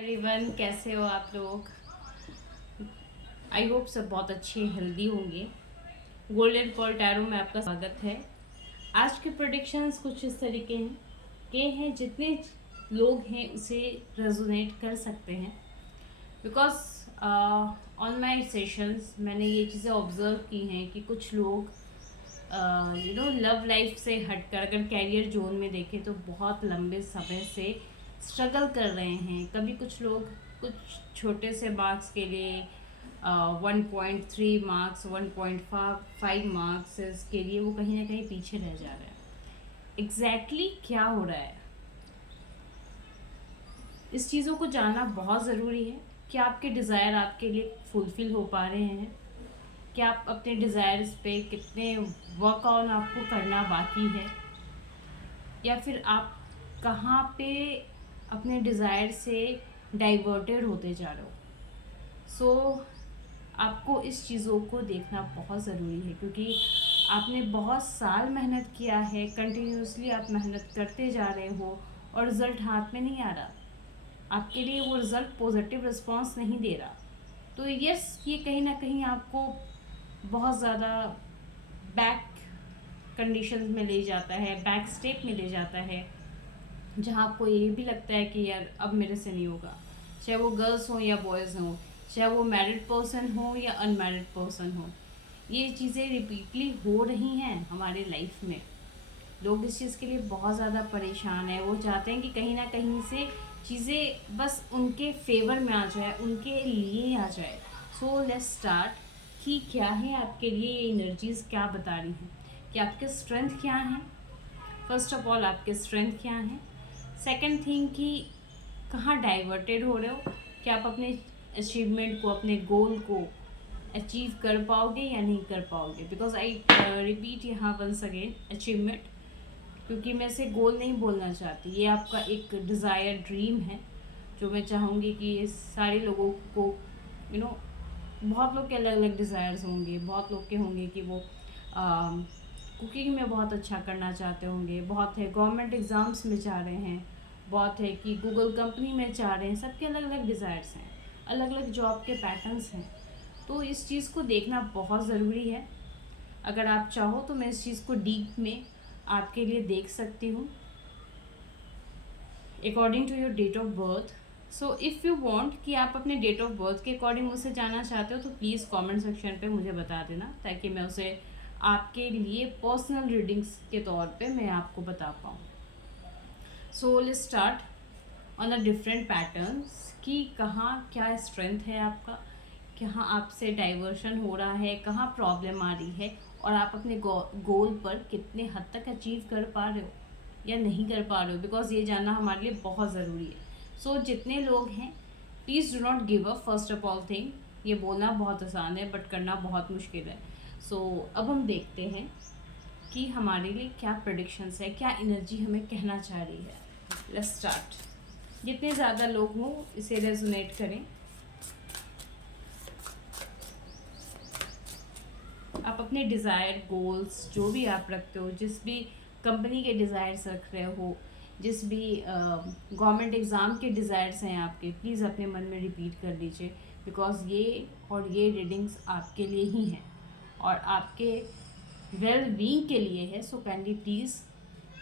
Everyone, कैसे हो आप लोग? आई होप सब बहुत अच्छे हेल्दी होंगे। गोल्डन पॉल टैरो में आपका स्वागत है। आज के प्रेडिक्शंस कुछ इस तरीके हैं जितने लोग हैं उसे रेजोनेट कर सकते हैं। बिकॉज ऑन माई सेशंस मैंने ये चीज़ें ऑब्जर्व की हैं कि कुछ लोग लव लाइफ से हटकर अगर कैरियर जोन में देखें तो बहुत लंबे समय से स्ट्रगल कर रहे हैं। कभी कुछ लोग कुछ छोटे से मार्क्स के लिए 1.3 मार्क्स 1.5 मार्क्स के लिए वो कहीं ना कहीं पीछे रह जा रहे हैं। एग्जैक्टली क्या हो रहा है, इस चीज़ों को जानना बहुत ज़रूरी है कि आपके डिज़ायर आपके लिए फुलफ़िल हो पा रहे हैं, कि आप अपने डिज़ायर्स पे कितने वर्क ऑन आपको करना बाकी है, या फिर आप कहाँ पे अपने डिज़ायर से डाइवर्टेड होते जा रहे हो। सो आपको इस चीज़ों को देखना बहुत ज़रूरी है, क्योंकि आपने बहुत साल मेहनत किया है, कंटिन्यूसली आप मेहनत करते जा रहे हो और रिज़ल्ट हाथ में नहीं आ रहा, आपके लिए वो रिज़ल्ट पॉजिटिव रिस्पॉन्स नहीं दे रहा। तो यस, ये कहीं ना कहीं आपको बहुत ज़्यादा बैक कंडीशंस में ले जाता है, बैक स्टेप में ले जाता है, जहाँ आपको ये भी लगता है कि यार अब मेरे से नहीं होगा। चाहे वो गर्ल्स हों या बॉयज़ हों, चाहे वो मैरिड पर्सन हो या अनमैरिड पर्सन हो, ये चीज़ें रिपीटली हो रही हैं हमारे लाइफ में। लोग इस चीज़ के लिए बहुत ज़्यादा परेशान है। वो चाहते हैं कि कहीं ना कहीं से चीज़ें बस उनके फेवर में आ जाए, उनके लिए आ जाए। सो लेट्स स्टार्ट कि क्या है आपके लिए ये एनर्जीज़, क्या बता रही हैं, कि आपके स्ट्रेंथ क्या हैं। फर्स्ट ऑफ ऑल आपके स्ट्रेंथ क्या हैं। सेकंड थिंग कि कहाँ डाइवर्टेड हो रहे हो, कि आप अपने अचीवमेंट को, अपने गोल को अचीव कर पाओगे या नहीं कर पाओगे। बिकॉज आई रिपीट यहाँ वंस अगेन अचीवमेंट, क्योंकि मैं इसे गोल नहीं बोलना चाहती। ये आपका एक डिज़ायर ड्रीम है जो मैं चाहूँगी कि ये सारे लोगों को बहुत लोग के अलग अलग डिज़ायर्स होंगे। बहुत लोग के होंगे कि वो कुकिंग में बहुत अच्छा करना चाहते होंगे, बहुत है गवर्नमेंट एग्ज़ाम्स में चाह रहे हैं, बहुत है कि गूगल कंपनी में चाह रहे हैं। सबके अलग अलग डिज़ायर्स हैं, अलग अलग जॉब के पैटर्न्स हैं। तो इस चीज़ को देखना बहुत ज़रूरी है। अगर आप चाहो तो मैं इस चीज़ को डीप में आपके लिए देख सकती हूँ according to your date of birth. So if you want कि आप अपने डेट ऑफ बर्थ के अकॉर्डिंग मुझसे जानना चाहते हो तो प्लीज़ कमेंट सेक्शन पे मुझे बता देना, ताकि मैं उसे आपके लिए पर्सनल रीडिंग्स के तौर पे मैं आपको बता पाऊँ। So let's start on the different patterns कि कहाँ क्या स्ट्रेंथ है आपका, कहाँ आपसे डाइवर्शन हो रहा है, कहाँ प्रॉब्लम आ रही है, और आप अपने गोल पर कितने हद तक अचीव कर पा रहे हो या नहीं कर पा रहे हो। बिकॉज ये जानना हमारे लिए बहुत ज़रूरी है। सो जितने लोग हैं, please do not give up. First of all thing, ये बोलना बहुत आसान है बट करना बहुत मुश्किल है। सो अब हम देखते हैं कि हमारे लिए क्या प्रेडिक्शंस है, क्या एनर्जी हमें कहना चाह रही है। Let's start. जितने ज़्यादा लोग हों इसे रेजोनेट करें। आप अपने डिज़ायर, गोल्स जो भी आप रखते हो, जिस भी कंपनी के डिज़ायर्स रख रहे हो, जिस भी गवर्नमेंट एग्ज़ाम के डिज़ायर्स हैं आपके, प्लीज़ अपने मन में रिपीट कर लीजिए। बिकॉज ये रीडिंग्स आपके लिए ही हैं और आपके वेल बीइंग के लिए है। सो काइंडली प्लीज़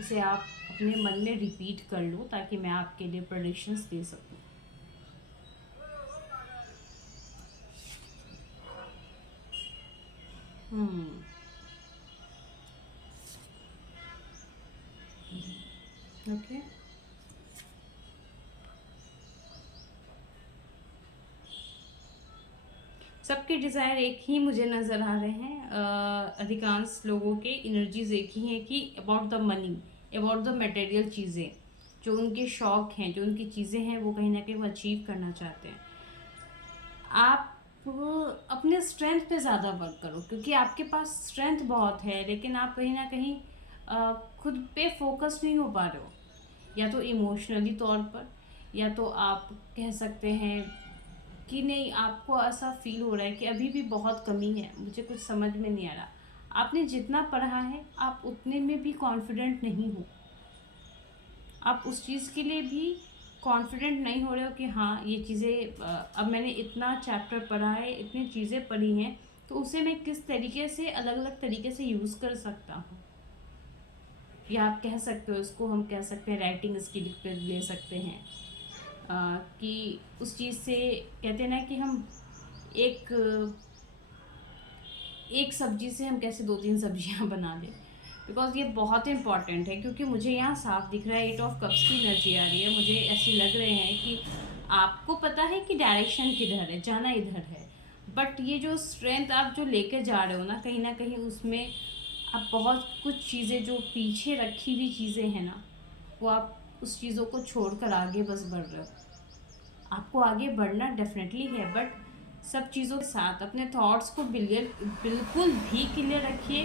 इसे आप अपने मन में रिपीट कर लो, ताकि मैं आपके लिए प्रेडिक्शंस दे सकूँ। ओके, सबके डिज़ायर एक ही मुझे नज़र आ रहे हैं। अधिकांश लोगों के एनर्जीज एक ही हैं कि about the money, about the material चीज़ें, जो उनके शौक हैं, जो उनकी चीज़ें हैं, वो कहीं ना कहीं वो अचीव करना चाहते हैं। आप अपने स्ट्रेंथ पे ज़्यादा वर्क करो, क्योंकि आपके पास स्ट्रेंथ बहुत है, लेकिन आप कहीं ना कहीं खुद पे फोकस नहीं हो पा रहे हो। या तो इमोशनली तौर पर, या तो आप कह सकते हैं कि नहीं, आपको ऐसा फील हो रहा है कि अभी भी बहुत कमी है, मुझे कुछ समझ में नहीं आ रहा। आपने जितना पढ़ा है आप उतने में भी कॉन्फिडेंट नहीं हो। आप उस चीज़ के लिए भी कॉन्फिडेंट नहीं हो रहे हो कि हाँ ये चीज़ें अब मैंने इतना चैप्टर पढ़ा है, इतनी चीज़ें पढ़ी हैं, तो उसे मैं किस तरीके से अलग अलग तरीके से यूज़ कर सकता हूँ। या आप कह सकते हो, इसको हम कह सकते हैं राइटिंग स्किल पे ले सकते हैं। कि उस चीज़ से कहते हैं ना कि हम एक एक सब्जी से हम कैसे दो तीन सब्जियां बना लें। बिकॉज ये बहुत इंपॉर्टेंट है, क्योंकि मुझे यहाँ साफ दिख रहा है 8 ऑफ कप्स की एनर्जी आ रही है, मुझे ऐसी लग रहे हैं कि आपको पता है कि डायरेक्शन किधर है, जाना इधर है, बट ये जो स्ट्रेंथ आप जो लेकर जा रहे हो ना कहीं उसमें आप बहुत कुछ चीज़ें जो पीछे रखी हुई चीज़ें हैं ना, वो आप उस चीज़ों को छोड़कर आगे बस बढ़ रहे हो। आपको आगे बढ़ना डेफिनेटली है, बट सब चीज़ों के साथ अपने थॉट्स को बिल्कुल भी क्लियर रखिए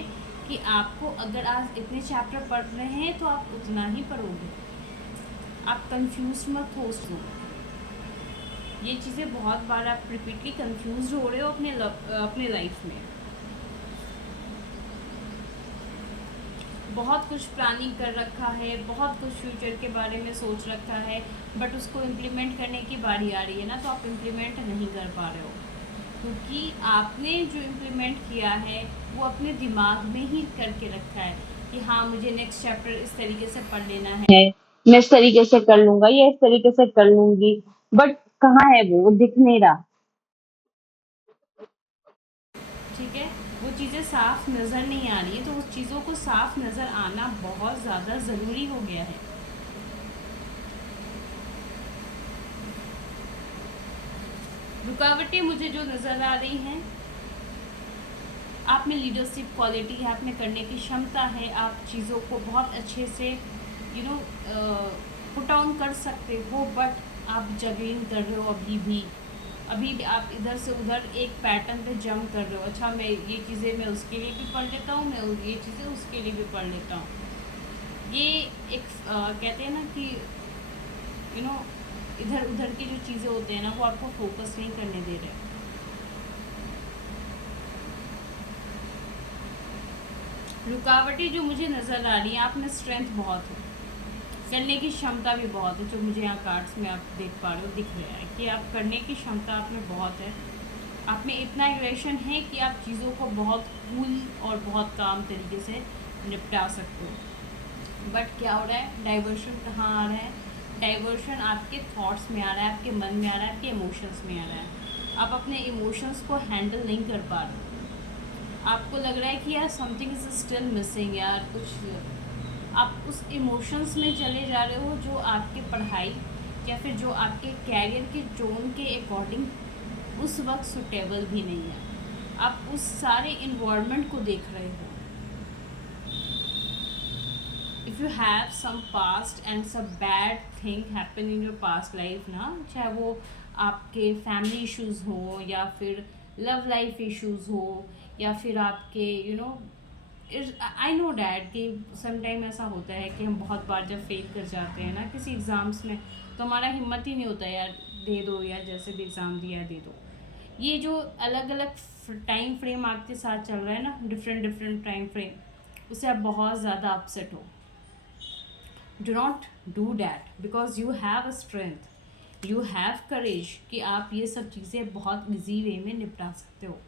कि आपको अगर आज इतने चैप्टर पढ़ रहे हैं तो आप उतना ही पढ़ोगे। आप कंफ्यूज मत हो उसको। ये चीज़ें बहुत बार आप रिपीटली कंफ्यूज हो रहे हो अपने लाइफ में। बहुत कुछ प्लानिंग कर रखा है, बहुत कुछ फ्यूचर के बारे में सोच रखा है, बट उसको इम्प्लीमेंट करने की बारी आ रही है ना, तो आप इम्प्लीमेंट नहीं कर पा रहे हो, क्योंकि आपने जो इम्प्लीमेंट किया है वो अपने दिमाग में ही करके रखा है कि हाँ मुझे नेक्स्ट चैप्टर इस तरीके से पढ़ लेना है, मैं इस तरीके से कर लूंगा या इस तरीके से कर लूंगी, बट कहाँ है वो दिख नहीं रहा। ठीक है, वो चीज़ें साफ नज़र नहीं आ रही है, तो उस चीज़ों को साफ नज़र आना बहुत ज़्यादा ज़रूरी हो गया है। रुकावटें मुझे जो नज़र आ रही हैं, आप में लीडरशिप क्वालिटी है, आप में करने की क्षमता है, आप चीज़ों को बहुत अच्छे से पुट ऑन कर सकते हो, बट आप जगलिंग कर रहे हो अभी भी आप इधर से उधर एक पैटर्न पे जंप कर रहे हो। अच्छा, मैं ये चीज़ें मैं उसके लिए भी पढ़ लेता हूँ, मैं ये चीज़ें उसके लिए भी पढ़ लेता हूँ। ये एक कहते हैं ना कि इधर उधर की जो चीज़ें होते हैं ना, वो आपको फोकस नहीं करने दे रहे। रुकावटें जो मुझे नज़र आ रही हैं, आप में स्ट्रेंथ बहुत है, करने की क्षमता भी बहुत है, जो मुझे यहाँ कार्ड्स में आप देख पा रहे हो, दिख रहा है कि आप करने की क्षमता आप में बहुत है। आप में इतना एग्रेशन है कि आप चीज़ों को बहुत कूल और बहुत काम तरीके से निपटा सकते हो। बट क्या हो रहा है, डाइवर्शन कहाँ आ रहा है? डाइवर्शन आपके थॉट्स में आ रहा है, आपके मन में आ रहा है, आपके इमोशंस में आ रहा है। आप अपने इमोशंस को हैंडल नहीं कर पा रहे। आपको लग रहा है कि यार समथिंग इज स्टिल मिसिंग, यार कुछ आप उस इमोशंस में चले जा रहे हो जो आपके पढ़ाई या फिर जो आपके कैरियर के जोन के अकॉर्डिंग उस वक्त सुटेबल भी नहीं है। आप उस सारे इन्वायरमेंट को देख रहे हो। If you have some past and some bad thing happen in your past life ना, चाहे वो आपके फैमिली इश्यूज हो या फिर लव लाइफ इश्यूज हो या फिर आपके आई नो डैट कि समटाइम ऐसा होता है कि हम बहुत बार जब फेल कर जाते हैं ना किसी एग्ज़ाम्स में, तो हमारा हिम्मत ही नहीं होता यार दे दो, या जैसे भी एग्ज़ाम दिया दे दो। ये जो अलग अलग टाइम फ्रेम आपके साथ चल रहा है ना, डिफरेंट डिफरेंट टाइम फ्रेम, उससे आप बहुत ज़्यादा अपसेट हो। Do not do that, because you have a strength, you have courage कि आप ये सब चीज़ें बहुत ईजी वे में निपटा सकते हो।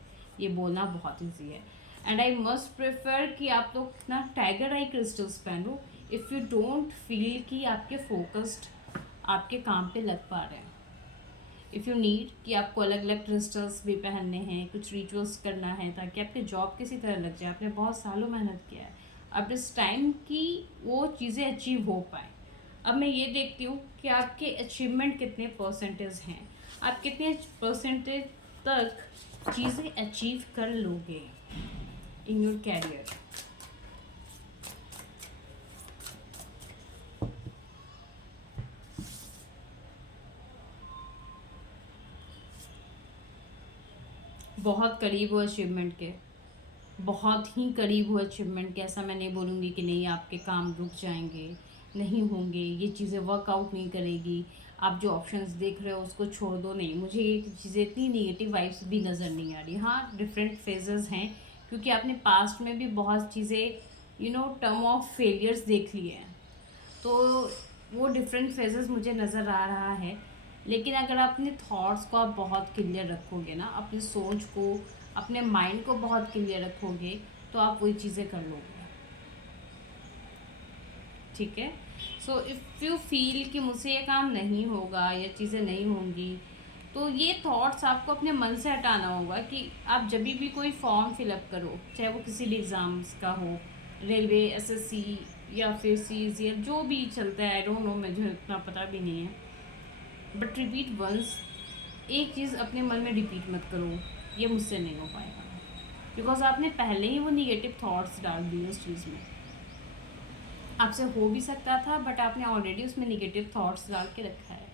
ये बोलना बहुत ईजी है। एंड आई मस्ट प्रेफर कि आप लोग ना टाइगर आई क्रिस्टल्स पहनो इफ़ यू डोंट फील कि आपके फोकस्ड आपके काम पे लग पा रहे हैं। इफ़ यू नीड कि आपको अलग अलग क्रिस्टल्स भी पहनने हैं, कुछ रिचुअल्स करना है ताकि आपके जॉब किसी तरह लग जाए, आपने बहुत सालों मेहनत किया है, अब इस टाइम की वो चीज़ें अचीव हो पाए। अब मैं ये देखती हूँ कि आपके अचीवमेंट कितने परसेंटेज हैं, आप कितने परसेंटेज तक चीज़ें अचीव कर लोगे इन योर कैरियर। बहुत करीब हो अचीवमेंट के, बहुत ही करीब हो अचीवमेंट के। ऐसा मैं नहीं बोलूँगी कि नहीं आपके काम रुक जाएंगे, नहीं होंगे, ये चीज़ें वर्कआउट नहीं करेगी, आप जो ऑप्शंस देख रहे हो उसको छोड़ दो, नहीं। मुझे ये चीज़ें इतनी निगेटिव वाइब्स भी नज़र नहीं आ रही। हाँ, डिफरेंट फेजेस हैं, क्योंकि आपने पास्ट में भी बहुत चीज़ें टर्म ऑफ फेलियर्स देख लिए हैं, तो वो डिफरेंट फेजेस मुझे नज़र आ रहा है। लेकिन अगर आप अपने थॉट्स को आप बहुत क्लियर रखोगे ना, अपनी सोच को, अपने माइंड को बहुत क्लियर रखोगे, तो आप वही चीज़ें कर लोगे। ठीक है। सो इफ़ यू फील कि मुझसे ये काम नहीं होगा या चीज़ें नहीं होंगी, तो ये थॉट्स आपको अपने मन से हटाना होगा। कि आप जब भी कोई फॉर्म फिलअप करो, चाहे वो किसी भी एग्ज़ाम्स का हो, रेलवे, एसएससी या फिर सीज या जो भी चलता है, आई डोंट नो, मुझे इतना पता भी नहीं है। बट रिपीट वंस, एक चीज़ अपने मन में रिपीट मत करो, ये मुझसे नहीं हो पाएगा, बिकॉज आपने पहले ही वो निगेटिव थॉट्स डाल दिए उस चीज़ में। आपसे हो भी सकता था, बट आपने ऑलरेडी उसमें निगेटिव थॉट्स डाल के रखा है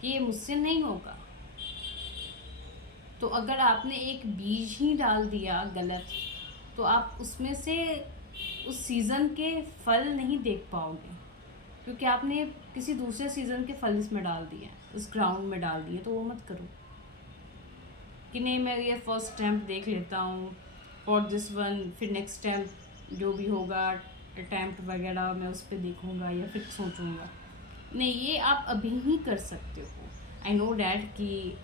कि ये मुझसे नहीं होगा। तो अगर आपने एक बीज ही डाल दिया गलत, तो आप उसमें से उस सीज़न के फल नहीं देख पाओगे, क्योंकि आपने किसी दूसरे सीज़न के फल इसमें डाल दिए, उस ग्राउंड में डाल दिए। तो वो मत करो कि नहीं मैं ये फर्स्ट अटैम्प्ट देख लेता हूँ फॉर दिस वन, फिर नेक्स्ट अटैम्प्ट जो भी होगा अटैम्प्ट वगैरह मैं उस पर देखूँगा या फिर सोचूंगा। नहीं, ये आप अभी ही कर सकते हो। आई नो डैट कि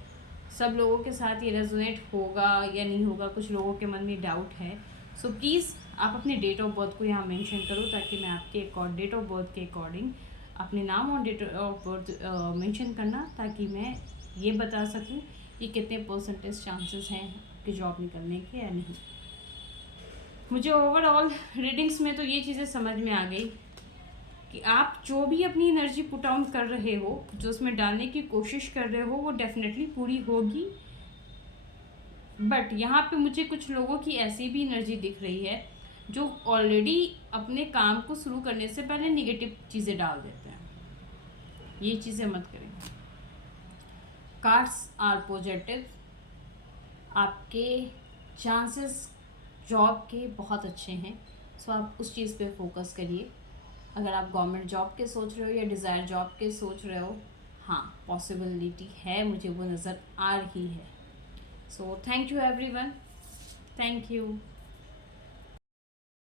सब लोगों के साथ ये रेजोनेट होगा या नहीं होगा, कुछ लोगों के मन में डाउट है। सो प्लीज़ आप अपने डेट ऑफ बर्थ को यहाँ मेंशन करो, ताकि मैं आपके डेट ऑफ बर्थ के अकॉर्डिंग अपने नाम और डेट ऑफ बर्थ मेंशन करना, ताकि मैं ये बता सकूँ कि कितने परसेंटेज चांसेस हैं आपकी जॉब निकलने के या नहीं। मुझे ओवरऑल रीडिंग्स में तो ये चीज़ें समझ में आ गई कि आप जो भी अपनी एनर्जी पुट आउट कर रहे हो, जो उसमें डालने की कोशिश कर रहे हो, वो डेफिनेटली पूरी होगी। बट यहाँ पे मुझे कुछ लोगों की ऐसी भी एनर्जी दिख रही है जो ऑलरेडी अपने काम को शुरू करने से पहले निगेटिव चीज़ें डाल देते हैं। ये चीज़ें मत करें। कार्ड्स आर पॉजिटिव, आपके चांसेस जॉब के बहुत अच्छे हैं। सो आप उस चीज़ पे फोकस करिए। अगर आप गवर्नमेंट जॉब के सोच रहे हो या डिज़ायर जॉब के सोच रहे हो, हाँ पॉसिबिलिटी है, मुझे वो नज़र आ रही है। So thank you everyone, thank you.